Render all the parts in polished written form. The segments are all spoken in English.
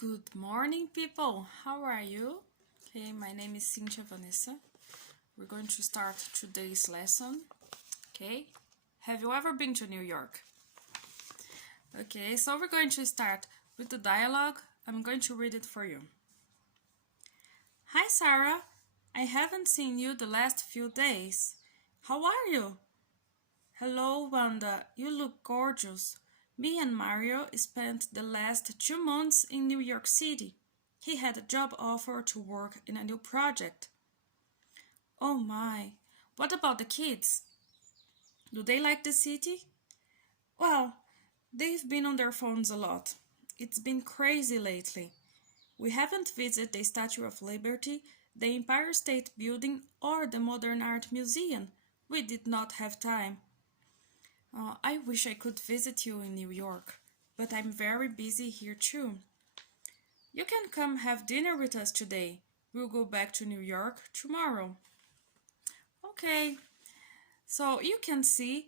Good morning, people. How are you? Okay, my name is Cynthia Vanessa. We're going to start today's lesson. Okay, have you ever been to New York? Okay, so we're going to start with the dialogue. I'm going to read it for you. Hi, Sarah. I haven't seen you the last few days. How are you? Hello, Wanda. You look gorgeous. Me and Mario spent the last 2 months in New York City. He had a job offer to work in a new project. Oh my, what about the kids? Do they like the city? Well, they've been on their phones a lot. It's been crazy lately. We haven't visited the Statue of Liberty, the Empire State Building, or the Modern Art Museum. We did not have time. I wish I could visit you in New York, but I'm very busy here too. You can come have dinner with us today. We'll go back to New York tomorrow. Okay, so you can see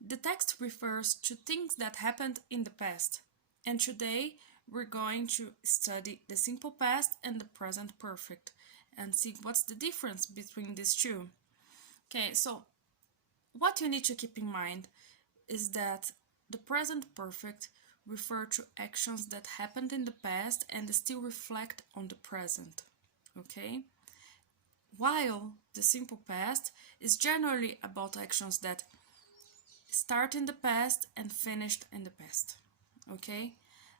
the text refers to things that happened in the past. And today we're going to study the simple past and the present perfect and see what's the difference between these two. Okay, so what you need to keep in mind is that the present perfect refer to actions that happened in the past and still reflect on the present. Okay? While the simple past is generally about actions that start in the past and finished in the past. Okay?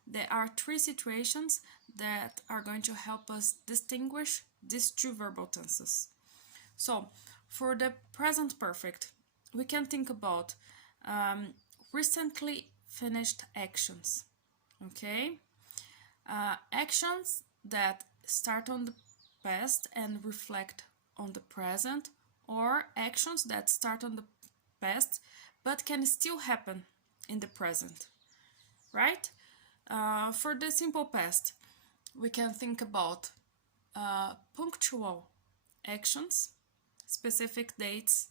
There are three situations that are going to help us distinguish these two verbal tenses. So, for the present perfect, we can think about recently finished actions. Okay? Actions that start on the past and reflect on the present, or actions that start on the past but can still happen in the present, right? For the simple past, we can think about punctual actions, specific dates,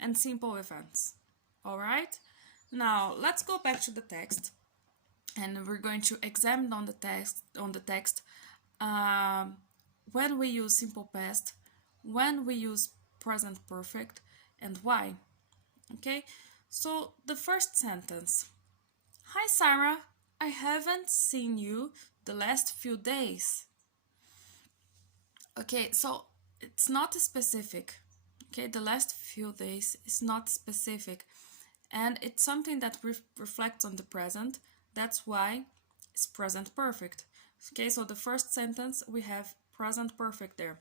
and simple events. All right? Now let's go back to the text, and we're going to examine on the text when we use simple past, when we use present perfect, and why. Okay, so the first sentence. Hi, Sarah. I haven't seen you the last few days. Okay, so it's not specific. Okay, the last few days is not specific, and it's something that reflects on the present. That's why it's present perfect. Okay, so the first sentence we have present perfect there.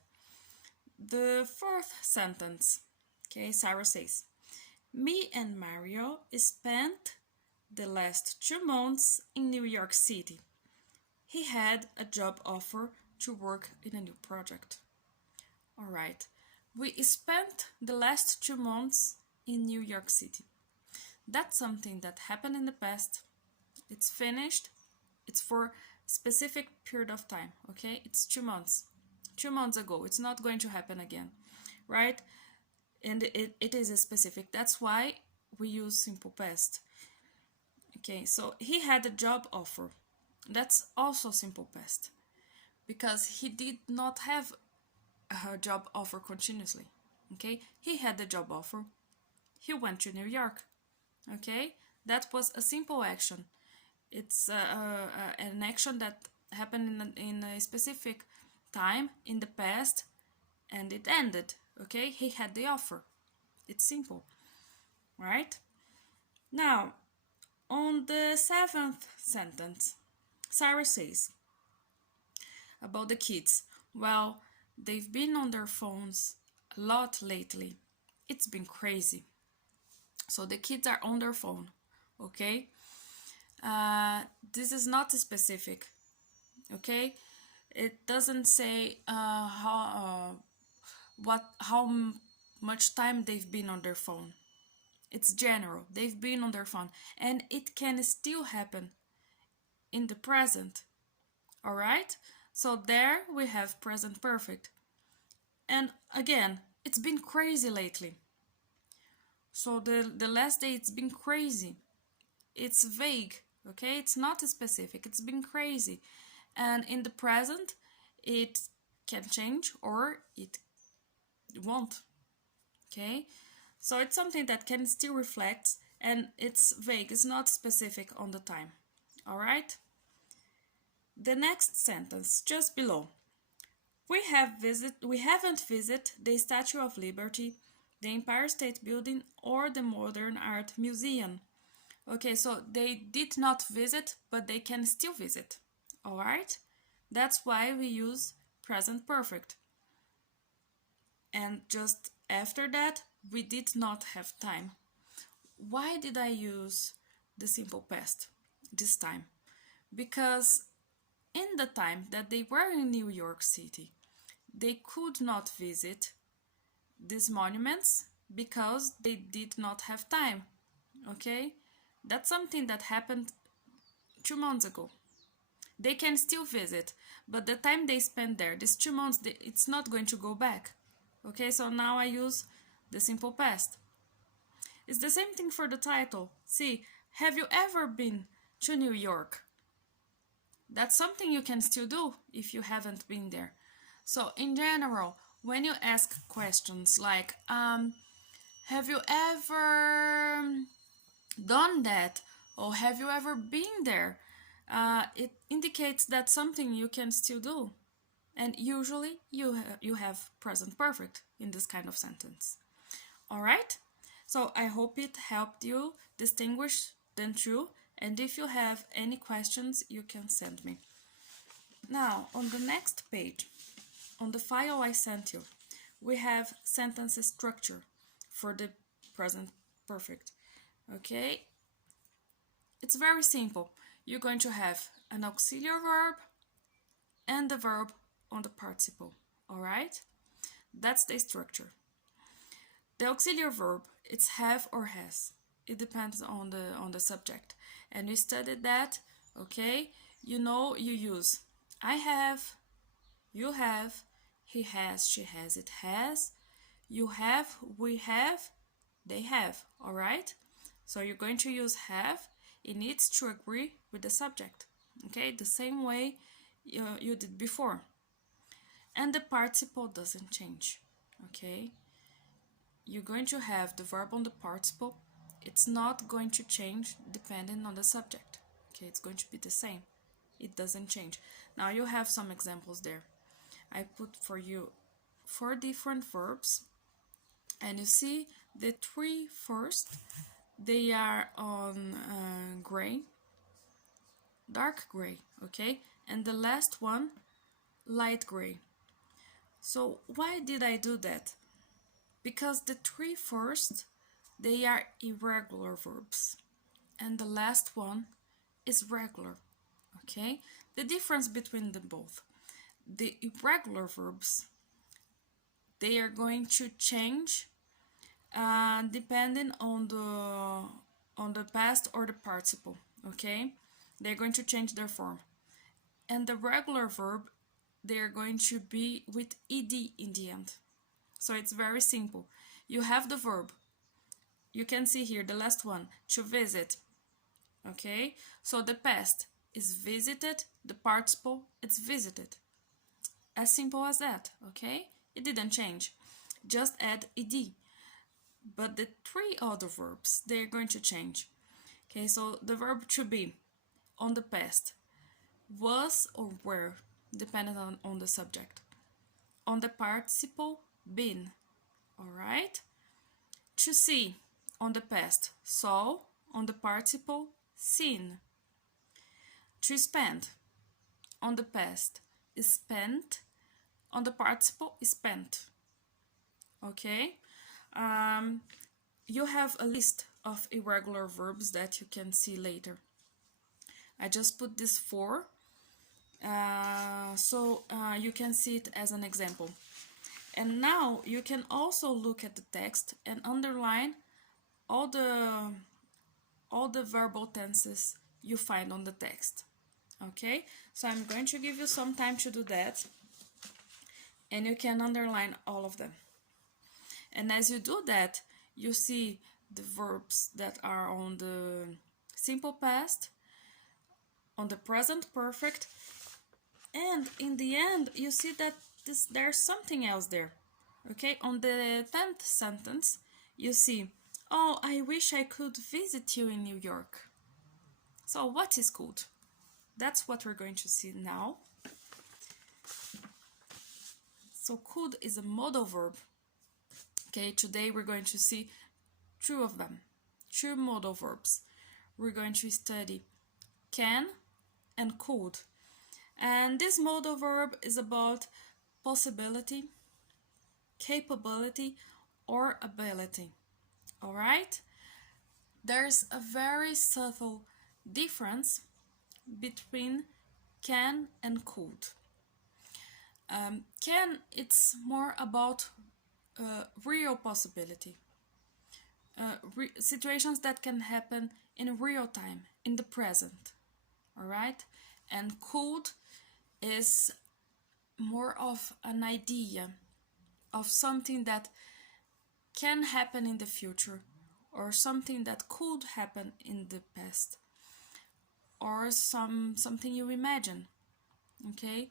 The fourth sentence, okay, Sarah says, me and Mario spent the last 2 months in New York City. He had a job offer to work in a new project. All right, we spent the last 2 months in New York City. That's something that happened in the past. It's finished. It's for a specific period of time, okay? It's 2 months. 2 months ago. It's not going to happen again, right? And it is a specific. That's why we use simple past. Okay, so he had a job offer. That's also simple past, because he did not have a job offer continuously. Okay, he had a job offer. He went to New York. Okay, that was a simple action. It's an action that happened in a specific time in the past, and it ended. Okay, he had the offer. It's simple, right? Now, on the seventh sentence, Sarah says about the kids. Well, they've been on their phones a lot lately. It's been crazy. So the kids are on their phone, okay? This is not specific, okay? It doesn't say how much time they've been on their phone. It's general. They've been on their phone, and it can still happen in the present. All right? So there we have present perfect. And again, it's been crazy lately. So the last day it's been crazy. It's vague, okay? It's not specific. It's been crazy. and in the present it can change or it won't. Okay, so it's something that can still reflect, and it's vague, it's not specific on the time. All right, the next sentence just below: we haven't visited the Statue of Liberty, the Empire State Building, or the Modern Art Museum. Okay, so they did not visit, but they can still visit. All right, that's why we use present perfect. And just after that, we did not have time. Why did I use the simple past this time? Because in the time that they were in New York City, they could not visit these monuments because they did not have time. Okay, that's something that happened 2 months ago. They can still visit, but the time they spend there, these 2 months, it's not going to go back. Okay, so now I use the simple past. It's the same thing for the title. See, have you ever been to New York? That's something you can still do if you haven't been there. So in general, when you ask questions like, have you ever done that? Or have you ever been there? It indicates that something you can still do. And usually you have present perfect in this kind of sentence. All right? So I hope it helped you distinguish the two. And if you have any questions, you can send me. Now, on the next page, on the file I sent you, we have sentence structure for the present perfect. Okay? It's very simple. You're going to have an auxiliary verb and the verb on the participle. All right? That's the structure. The auxiliary verb, it's have or has. It depends on the subject. And we studied that, okay? You know, you use I have, you have, he has, she has, it has, you have, we have, they have, all right? So you're going to use have. It needs to agree with the subject, okay? The same way you did before. And the participle doesn't change, okay? You're going to have the verb on the participle. It's not going to change depending on the subject, okay? It's going to be the same. It doesn't change. Now you have some examples there. I put for you 4 different verbs, and you see the 3 first, they are on gray, dark gray, okay? And the last one, light gray. So why did I do that? Because the 3 first, they are irregular verbs, and the last one is regular, okay? The difference between them both, the irregular verbs, they are going to change depending on the past or the participle, okay? They're going to change their form. And the regular verb, they're going to be with ed in the end. So it's very simple. You have the verb. You can see here the last one, to visit, okay? So the past is visited, the participle, it's visited. As simple as that, okay? It didn't change. Just add ed. But the 3 other verbs, they're going to change. Okay, so the verb to be on the past, was or were, depending on the subject. On the participle, been. All right? To see, on the past, saw. On the participle, seen. To spend, on the past, is spent. On the participle, is spent. Okay? You have a list of irregular verbs that you can see later. I just put this 4 so you can see it as an example. And now you can also look at the text and underline all the verbal tenses you find on the text. Okay, so I'm going to give you some time to do that, and you can underline all of them. And as you do that, you see the verbs that are on the simple past, on the present perfect, And in the end, you see that there's something else there. Okay, on the 10th sentence, you see, oh, I wish I could visit you in New York. So what is could? That's what we're going to see now. So could is a modal verb. Okay, today we're going to see two of them, two modal verbs. We're going to study can and could. And this modal verb is about possibility, capability, or ability. All right? There's a very subtle difference between can and could. Can, it's more about real possibility, situations that can happen in real time, in the present. All right? And could is more of an idea of something that can happen in the future, or something that could happen in the past, or something you imagine. Okay,